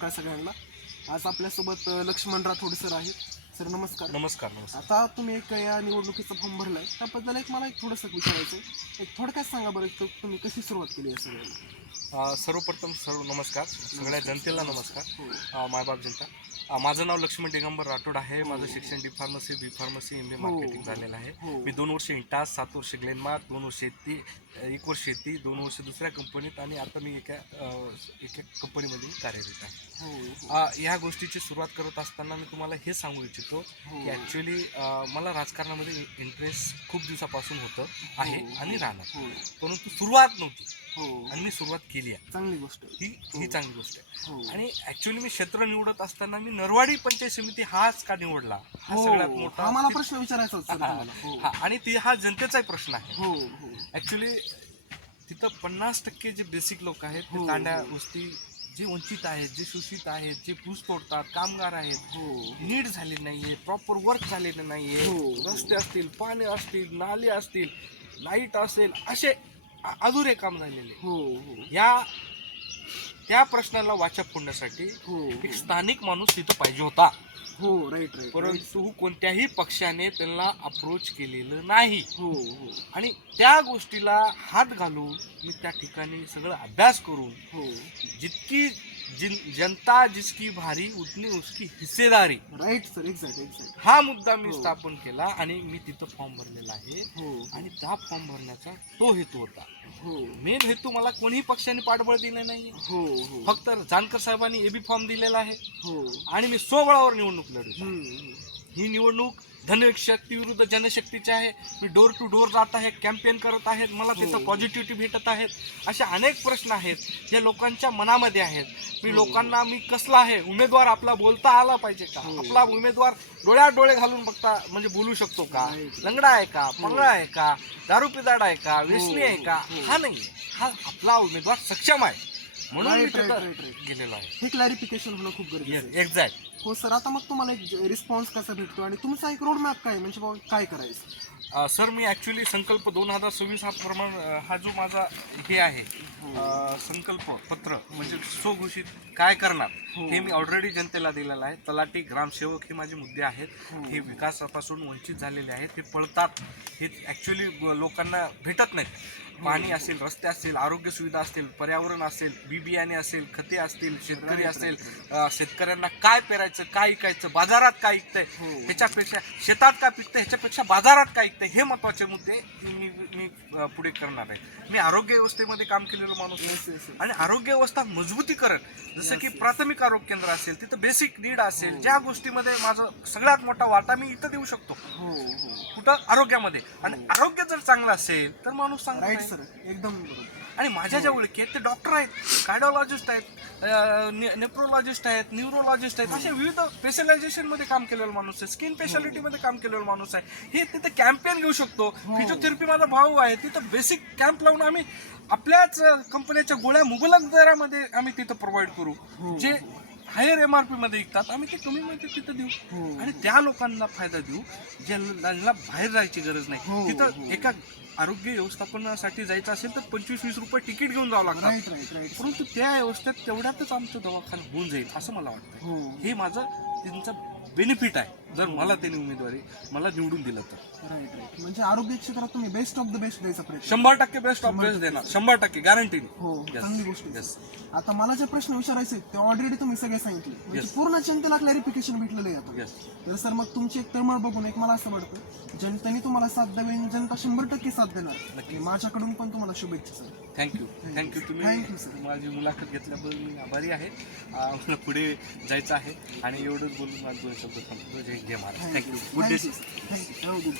काय सगळ्यांना आज आपल्यासोबत लक्ष्मण राठोड सर आहेत. सर नमस्कार. नमस्कार. नमस्कार. आता तुम्ही एक या निवडणुकीचा फॉर्म भरलाय त्याबद्दल मला एक थोडंसं विचारायचं आहे. एक थोडक्यात सांगा बरं, तुम्ही कशी सुरुवात केली आहे सगळ्यांना? सर्वप्रथम नमस्कार सगळ्या जनतेला नमस्कार. हो. मायबाप जनता. माझं नाव लक्ष्मण दिगंबर राठोड आहे. माझं शिक्षण डी फार्मसी बी फार्मसी MBA मार्केटिंग झालेलं आहे. मी 2 वर्ष इंटास, 7 वर्ष ग्लेनमार्क, 2 वर्ष शेती, 1 वर्ष शेती, 2 वर्ष दुसऱ्या कंपनीत आणि आता मी एका कंपनीमध्ये कार्यरत आहे. ह्या गोष्टीची सुरुवात करत असताना मी तुम्हाला हे सांगू इच्छितो की ॲक्च्युली मला राजकारणामध्ये इंटरेस्ट खूप दिवसापासून होतं आहे आणि राहणार, परंतु सुरुवात नव्हती आणि मी सुरुवात केली आहे. चांगली गोष्ट ही चांगली गोष्ट आहे. आणि ॲक्च्युली मी क्षेत्र निवडत असताना मी नरवाडी पंचायत समिती हाच का निवडला, हा सगळ्यात मोठा मला प्रश्न विचारायचा होता. आणि हा जनतेचाही प्रश्न आहे. ॲक्च्युली तिथं 50% जे बेसिक लोक आहेत ते तांड्या वस्ती, जे वंचित आहेत, जे शोषित आहेत, जे ऊस तोडतात, कामगार आहेत, नीट झाले नाहीये, प्रॉपर वर्क झालेलं नाहीये, रस्ते असतील, पाणी असतील, नाले असतील, लाईट असेल, असे अधुरे काम झालेले. त्या प्रश्नाला वाचा फोडण्यासाठी एक स्थानिक माणूस तिथं पाहिजे होता. राईट. परंतु कोणत्याही पक्षाने त्यांना अप्रोच केलेलं नाही. आणि त्या गोष्टीला हात घालून मी त्या ठिकाणी सगळं अभ्यास करून जितकी जनता जिसकी भारी उतनी उसकी हिस्सेदारी, राईट सर, एक्झॅक्ट हा मुद्दा मी स्थापन केला आणि मी तिथं फॉर्म भरलेला आहे. आणि त्या फॉर्म भरण्याचा तो हेतू होता. मेन हेतू मला कोणीही पक्षाने पाठबळ दिलं नाही. फक्त जानकर साहेबांनी एबी फॉर्म दिलेला आहे आणि मी स्वबळावर निवडणूक लढली. ही निवडणूक धनशक्ती विरुद्ध जनशक्तीची आहे. मी डोर टू डोर जात आहे, कॅम्पेन करत आहेत, मला तिथं पॉझिटिव्हिटी भेटत आहेत. असे अनेक प्रश्न आहेत जे लोकांच्या मनामध्ये आहेत. लोकांना मी कसला आहे उमेदवार, आपला बोलता आला पाहिजे का, आपला उमेदवार डोळ्यात डोळे घालून बघता म्हणजे बोलू शकतो का, लंगडा आहे का, पंगळा आहे का, दारू पिदाड आहे का, व्यसनी आहे का, हा नाही, हा आपला उमेदवार सक्षम आहे म्हणून मी तिथं गेलेलो आहे. हे क्लॅरिफिकेशन होणं खूप गरजेचं आहे. एक्झॅक्ट. हो सर. आता मग तुम्हाला एक रिस्पॉन्स कसा भेटतो आणि तुमचा एक रोड मॅप काय, म्हणजे बाबा काय करायचं? सर मी ॲक्च्युली संकल्प 2026 हा जो माझा हे आहे संकल्प पत्र, म्हणजे स्वघोषित काय करणार, हे मी ऑलरेडी जनतेला दिलेलं आहे. तलाठी, ग्रामसेवक हे माझे मुद्दे आहेत. हे विकासापासून वंचित झालेले आहेत, हे पळतात, हे ॲक्च्युली लोकांना भेटत नाहीत. पाणी असेल, रस्ते असतील, आरोग्य सुविधा असतील, पर्यावरण असेल, बियाणे असेल, खते असतील, शेतकरी असेल, शेतकऱ्यांना काय पेरायचं, काय विकायचं, बाजारात काय विकतंय, ह्याच्यापेक्षा शेतात काय पिकतंय, ह्याच्यापेक्षा बाजारात काय विकतंय, हे महत्त्वाचे मुद्दे मी पुढे करणार आहे. मी आरोग्य व्यवस्थेमध्ये काम केलेलं माणूस आणि आरोग्य व्यवस्था मजबूतीकरण, जसं की प्राथमिक आरोग्य केंद्र असेल, तिथं बेसिक नीड असेल, ज्या गोष्टीमध्ये माझा सगळ्यात मोठा वाटा मी इथं देऊ शकतो, कुठं आरोग्यामध्ये. आणि आरोग्य जर चांगलं असेल तर माणूस चांगला आहे. एकदम बरोबर. आणि माझ्या ज्या ओळखीत ते डॉक्टर आहेत, कार्डिओलॉजिस्ट आहेत, नेफ्रोलॉजिस्ट आहेत, न्यूरोलॉजिस्ट आहेत, अशा विविध स्पेशलायझेशन मध्ये काम केलेला माणूस आहे, स्किन स्पेशालिटी मध्ये काम केलेला माणूस आहे. हे तिथे कॅम्पेन घेऊ शकतो. फिजिओथेरपी माझा भाऊ आहे, तिथं बेसिक कॅम्प लावून आम्ही आपल्याच कंपन्याच्या गोळ्या मुबलक दरामध्ये आम्ही तिथं प्रोव्हाइड करू. जे हायर MRP मध्ये विकतात आम्ही ते कमी मध्ये तिथं देऊ आणि त्या लोकांना फायदा देऊ ज्यांना बाहेर जायची गरज नाही. तिथं एका आरोग्य व्यवस्थापनासाठी जायचं असेल तर 25-20 रुपये तिकीट घेऊन जावं लागतं, परंतु त्या व्यवस्थेत तेवढ्यातच आमचं दवाखाना होऊन जाईल असं मला वाटतं. हे माझं त्यांचं बेनिफिट आहे जर मला त्यांनी उमेदवारी मला निवडून दिलं तर. म्हणजे आरोग्य क्षेत्रात तुम्ही बेस्ट ऑफ द बेस्ट द्यायचा प्रयत्न. 100% बेस्ट ऑफ बेस्ट देणार, 100% गॅरंटी. चांगली गोष्ट. आता मला जे प्रश्न विचारायचे ते ऑलरेडी तुम्ही सगळे सांगितले, म्हणजे पूर्ण जनतेला क्लॅरिफिकेशन भेटलेलं आहे. तर सर मग तुमची एक तळमळ बघून एक मला असं वाटतं जनतेने तुम्हाला साथ द्यावी, जनता 100% साथ देणार. माझ्याकडून पण तुम्हाला शुभेच्छा सर. थँक्यू. Thank you sir. माझी मुलाखत घेतल्याबद्दल मी आभारी आहे. मला पुढे जायचं आहे आणि एवढंच बोलून माझं 2 शब्द थांबतो. जय महाराज. थँक्यू. Good day. थँक्यू.